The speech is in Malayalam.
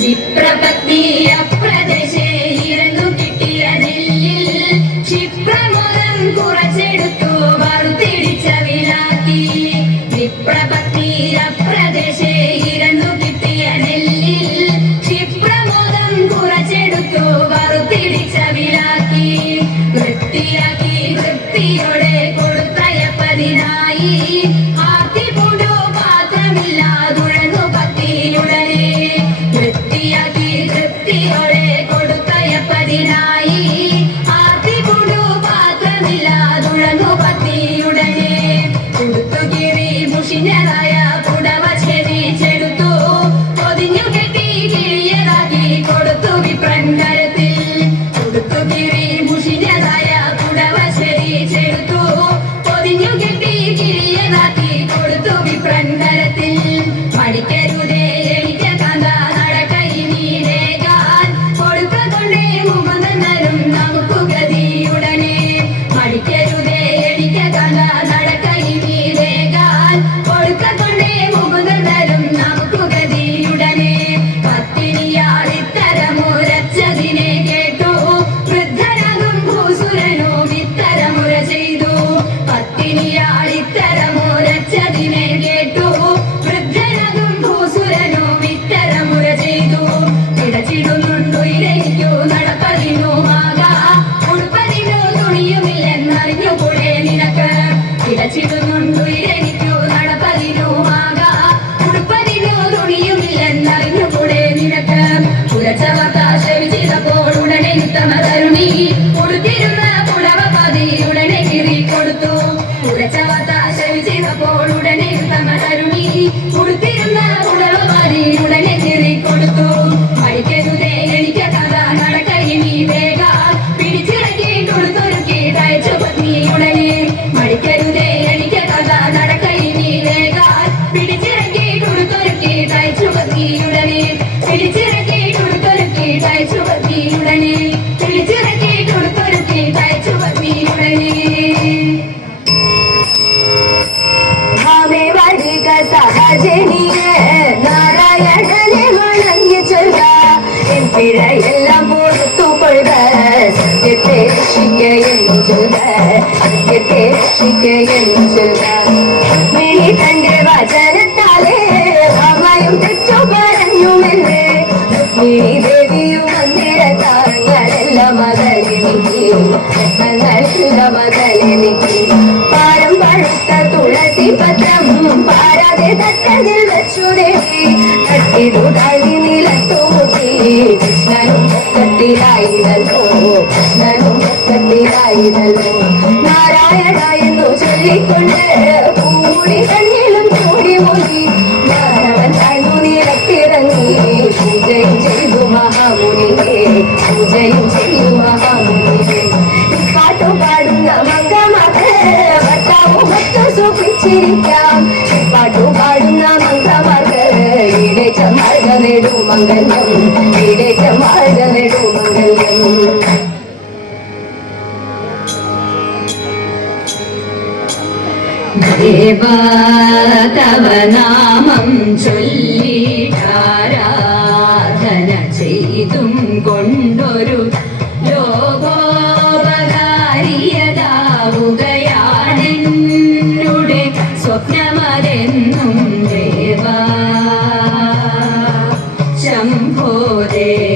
വിപ്രപത്നിയ പ്രദേശേ ഇരന്നു കിട്ടിയ നെല്ലിൽ ക്ഷിപ്രമുഖം കുറച്ചെടുത്തു വറുത്തിടിച്ച വിലാക്കി. വിപ്രപ விடையெல்லாம் பொறுத்து கொள்க சத்தியத்தை ரசிக்க என்று சொல்க. சத்தியத்தை ரசிக்க என்று சொல்க. ചെയ്തത്. നാരായണ എന്നു ചൊല്ലിക്കൊണ്ട് കൂടി കണ്ണിലും കൂടി മുങ്ങി മാനവൻ താഴ്ന്നു നിരക്കിറങ്ങി പൂജയും ചെയ്തു മഹാമുനിയെ. പൂജയും ചെയ്തു മഹാമുനിയെ. പാട്ടു പാടുന്ന മംഗമാക്ക് ഭർത്താവ് മറ്റു മാർഗ നേടും മംഗല്യം. ഇടേറ്റ ദേവാ തവ നാമം ചൊല്ലിട്ടാരാധന ചെയ്തും കൊണ്ടൊരു ലോകോപകാരിയതാവുകയാണെന്നുടെ സ്വപ്നമതെന്നും ദേവാ. ശംഭോ ദേവ.